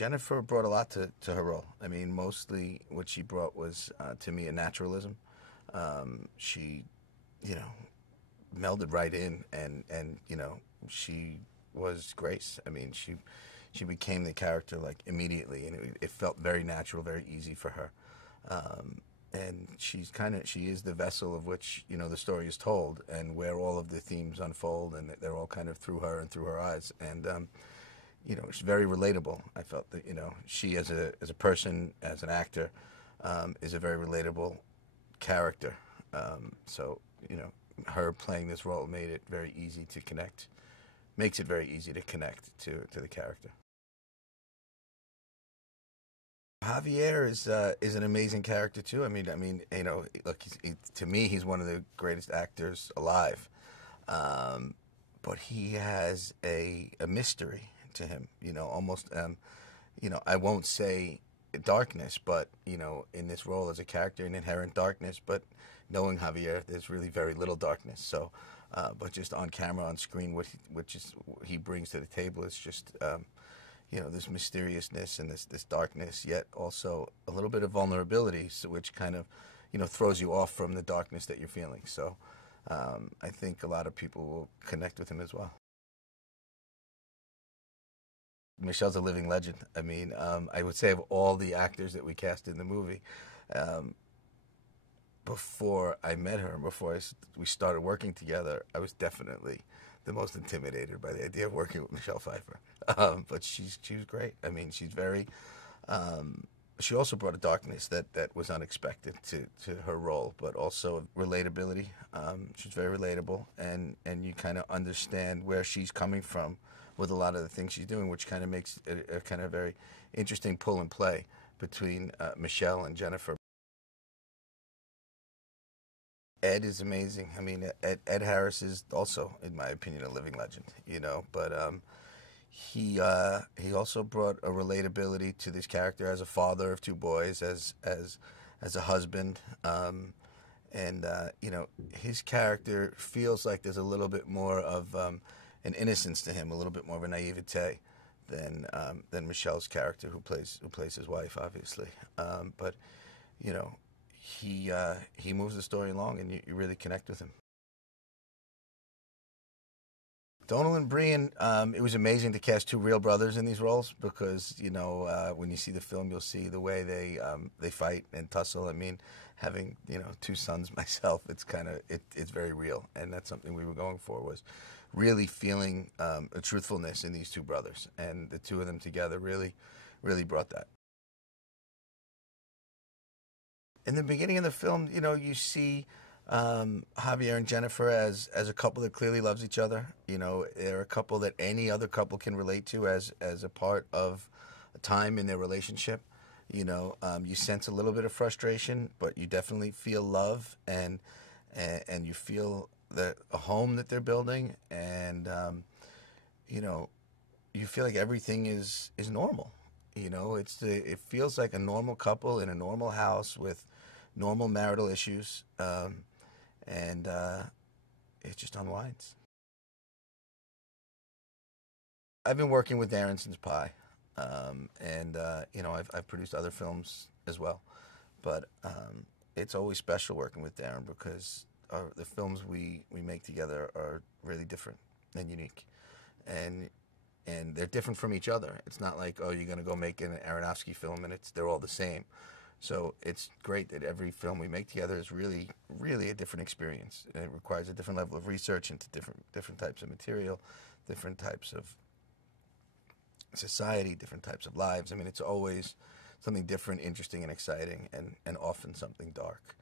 Jennifer brought a lot to her role. I mean, mostly what she brought was, to me, a naturalism. She, you know, melded right in, and you know, she was Grace. I mean, she became the character like immediately, and it felt very natural, very easy for her. And she is the vessel of which, you know, the story is told, and where all of the themes unfold, and they're all kind of through her and through her eyes. And you know, she's very relatable. I felt that, you know, she as a person, as an actor, is a very relatable character. So, you know, her playing this role made it very easy to connect, makes it very easy to connect to the character. Javier is an amazing character too. I mean, you know, look, to me, he's one of the greatest actors alive. But he has a mystery to him, you know, almost, you know, I won't say darkness, but, you know, in this role as a character, an inherent darkness, but knowing Javier, there's really very little darkness. So, but just on camera, on screen, what he brings to the table is just, you know, this mysteriousness and this darkness, yet also a little bit of vulnerability, so which kind of, you know, throws you off from the darkness that you're feeling. So I think a lot of people will connect with him as well. Michelle's a living legend. I mean, I would say of all the actors that we cast in the movie, before I met her, we started working together, I was definitely the most intimidated by the idea of working with Michelle Pfeiffer. But she was great. I mean, she's very. She also brought a darkness that was unexpected to her role, but also relatability. She's very relatable, and you kind of understand where she's coming from with a lot of the things she's doing, which kind of makes a kind of very interesting pull and play between Michelle and Jennifer. Ed is amazing. I mean, Ed Harris is also, in my opinion, a living legend. You know, but he also brought a relatability to this character as a father of two boys, as a husband, and you know, his character feels like there's a little bit more of an innocence to him, a little bit more of a naivete than Michelle's character, who plays his wife, obviously. But you know, he moves the story along, and you really connect with him. Donald and Brian, it was amazing to cast two real brothers in these roles, because, you know, when you see the film, you'll see the way they fight and tussle. I mean, having, you know, two sons myself, it's very real, and that's something we were going for, was really feeling a truthfulness in these two brothers, and the two of them together really brought that. In the beginning of the film, you know, you see Javier and Jennifer as a couple that clearly loves each other. You know, they're a couple that any other couple can relate to as a part of a time in their relationship. You know, you sense a little bit of frustration, but you definitely feel love, and you feel a home that they're building, and you know, you feel like everything is normal. You know, it feels like a normal couple in a normal house with normal marital issues, and it just unwinds. I've been working with Darren since Pi, and you know, I've produced other films as well, but it's always special working with Darren, because the films we make together are really different and unique, and they're different from each other. It's not like, oh, you're going to go make an Aronofsky film and they're all the same. So it's great that every film we make together is really a different experience. And it requires a different level of research into different types of material, different types of society, different types of lives. I mean, it's always something different, interesting, and exciting, and often something dark.